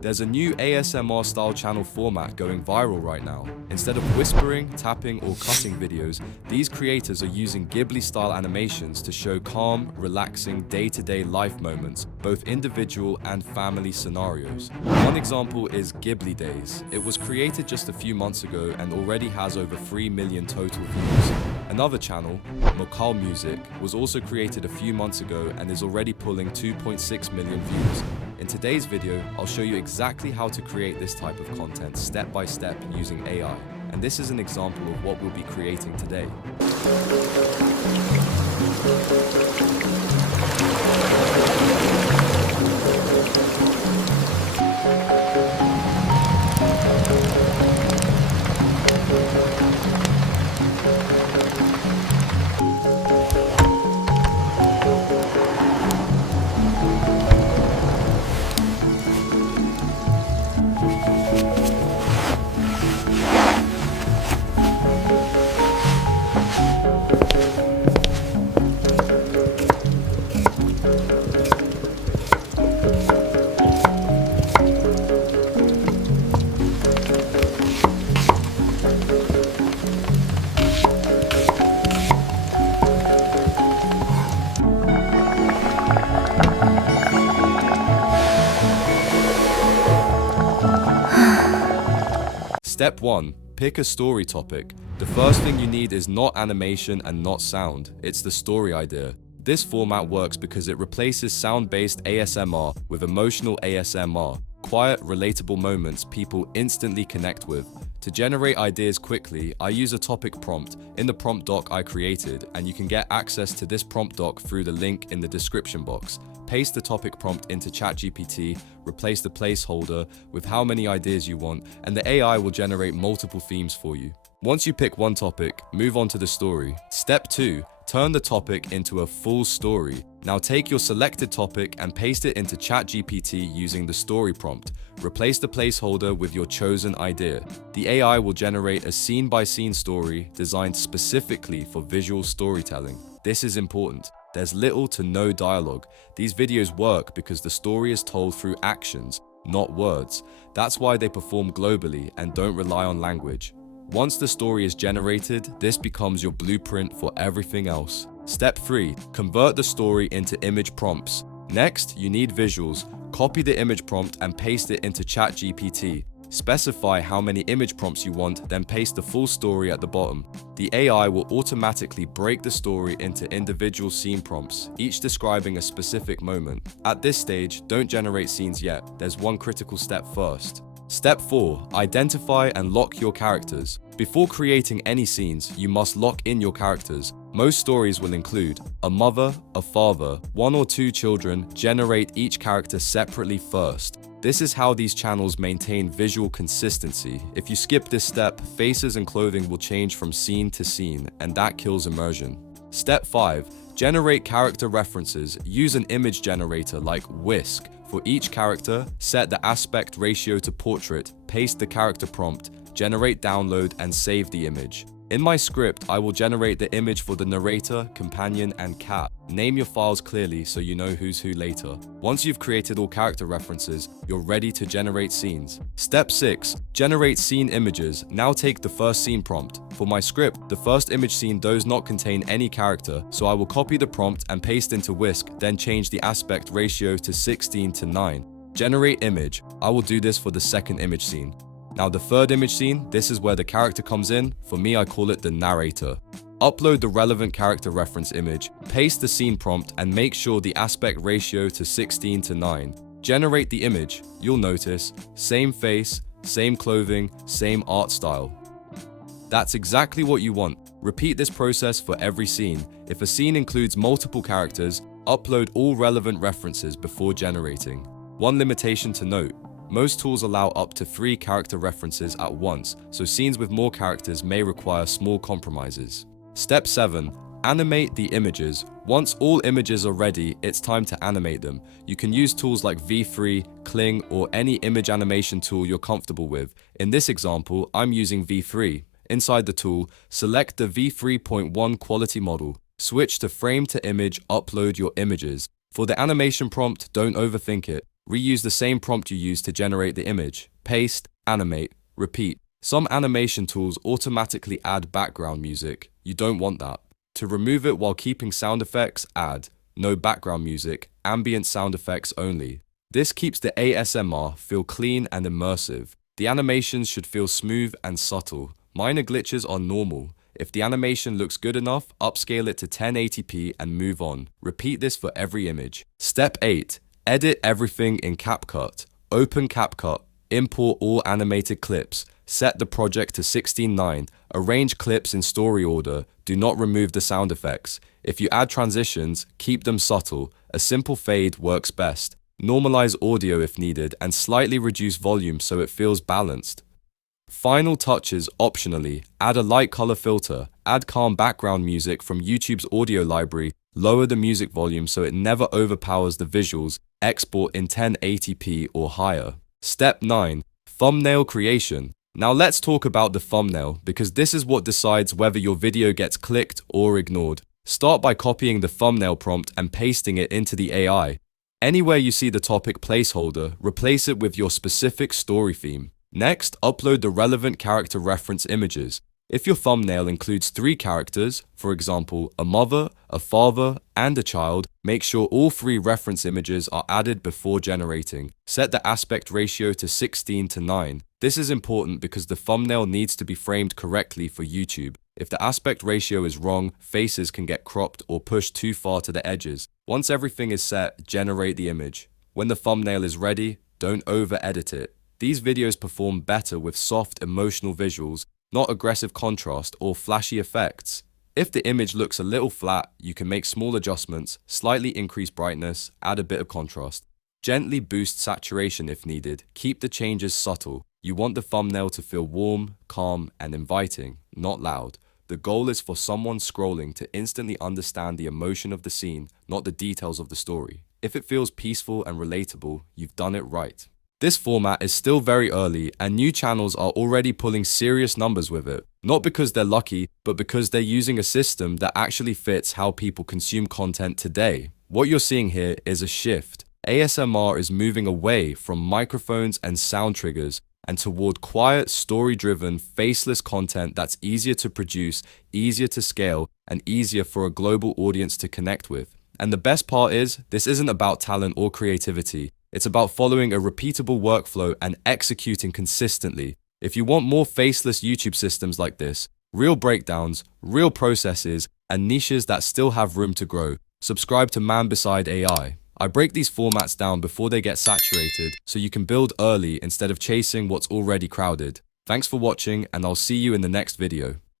There's a new ASMR style channel format going viral right now. Instead of whispering, tapping, or cutting videos, these creators are using Ghibli-style animations to show calm, relaxing, day-to-day life moments, both individual and family scenarios. One example is Ghibli Days. It was created just a few months ago and already has over 3 million total views. Another channel, Mokal Music, was also created a few months ago and is already pulling 2.6 million views. In today's video, I'll show you exactly how to create this type of content step by step using AI. And this is an example of what we'll be creating today. Step 1. Pick a story topic. The first thing you need is not animation and not sound, it's the story idea. This format works because it replaces sound-based ASMR with emotional ASMR, quiet, relatable moments people instantly connect with. To generate ideas quickly, I use a topic prompt in the prompt doc I created, and you can get access to this prompt doc through the link in the description box. Paste the topic prompt into ChatGPT, replace the placeholder with how many ideas you want, and the AI will generate multiple themes for you. Once you pick one topic, move on to the story. Step 2. Turn the topic into a full story. Now take your selected topic and paste it into ChatGPT using the story prompt. Replace the placeholder with your chosen idea. The AI will generate a scene-by-scene story designed specifically for visual storytelling. This is important. There's little to no dialogue. These videos work because the story is told through actions, not words. That's why they perform globally and don't rely on language. Once the story is generated, this becomes your blueprint for everything else. Step 3. Convert the story into image prompts. Next, you need visuals. Copy the image prompt and paste it into ChatGPT. Specify how many image prompts you want, then paste the full story at the bottom. The AI will automatically break the story into individual scene prompts, each describing a specific moment. At this stage, don't generate scenes yet. There's one critical step first. Step 4. Identify and lock your characters. Before creating any scenes, you must lock in your characters. Most stories will include a mother, a father, 1 or 2 children. Generate each character separately first. This is how these channels maintain visual consistency. If you skip this step, faces and clothing will change from scene to scene, and that kills immersion. Step 5. Generate character references. Use an image generator like Whisk. For each character, set the aspect ratio to portrait, paste the character prompt, generate download, and save the image. In my script, I will generate the image for the narrator, companion, and cat. Name your files clearly so you know who's who later. Once you've created all character references, you're ready to generate scenes. Step 6. Generate scene images. Now take the first scene prompt. For my script, the first image scene does not contain any character, so I will copy the prompt and paste into Whisk, then change the aspect ratio to 16:9. Generate image. I will do this for the second image scene. Now the third image scene, this is where the character comes in. For me, I call it the narrator. Upload the relevant character reference image, paste the scene prompt, and make sure the aspect ratio to 16:9. Generate the image. You'll notice, same face, same clothing, same art style. That's exactly what you want. Repeat this process for every scene. If a scene includes multiple characters, upload all relevant references before generating. One limitation to note. Most tools allow up to 3 character references at once, so scenes with more characters may require small compromises. Step 7. Animate the images. Once all images are ready, it's time to animate them. You can use tools like V3, Kling, or any image animation tool you're comfortable with. In this example, I'm using V3. Inside the tool, select the V3.1 quality model. Switch to frame to image, upload your images. For the animation prompt, don't overthink it. Reuse the same prompt you used to generate the image. Paste, animate, repeat. Some animation tools automatically add background music. You don't want that. To remove it while keeping sound effects, add no background music, ambient sound effects only. This keeps the ASMR feel clean and immersive. The animations should feel smooth and subtle. Minor glitches are normal. If the animation looks good enough, upscale it to 1080p and move on. Repeat this for every image. Step 8. Edit everything in CapCut. Open CapCut. Import all animated clips. Set the project to 16:9. Arrange clips in story order. Do not remove the sound effects. If you add transitions, keep them subtle. A simple fade works best. Normalize audio if needed and slightly reduce volume so it feels balanced. Final touches optionally. Add a light color filter. Add calm background music from YouTube's audio library. Lower the music volume so it never overpowers the visuals. Export in 1080p or higher. Step 9. Thumbnail creation. Now let's talk about the thumbnail because this is what decides whether your video gets clicked or ignored. Start by copying the thumbnail prompt and pasting it into the AI. Anywhere you see the topic placeholder, replace it with your specific story theme. Next, upload the relevant character reference images. If your thumbnail includes 3 characters, for example, a mother, a father, and a child, make sure all 3 reference images are added before generating. Set the aspect ratio to 16:9. This is important because the thumbnail needs to be framed correctly for YouTube. If the aspect ratio is wrong, faces can get cropped or pushed too far to the edges. Once everything is set, generate the image. When the thumbnail is ready, don't over-edit it. These videos perform better with soft, emotional visuals, not aggressive contrast or flashy effects. If the image looks a little flat, you can make small adjustments, slightly increase brightness, add a bit of contrast. Gently boost saturation if needed. Keep the changes subtle. You want the thumbnail to feel warm, calm, and inviting, not loud. The goal is for someone scrolling to instantly understand the emotion of the scene, not the details of the story. If it feels peaceful and relatable, you've done it right. This format is still very early and new channels are already pulling serious numbers with it. Not because they're lucky, but because they're using a system that actually fits how people consume content today. What you're seeing here is a shift. ASMR is moving away from microphones and sound triggers and toward quiet, story-driven, faceless content that's easier to produce, easier to scale, and easier for a global audience to connect with. And the best part is, this isn't about talent or creativity. It's about following a repeatable workflow and executing consistently. If you want more faceless YouTube systems like this, real breakdowns, real processes, and niches that still have room to grow, subscribe to Man Beside AI. I break these formats down before they get saturated so you can build early instead of chasing what's already crowded. Thanks for watching and I'll see you in the next video.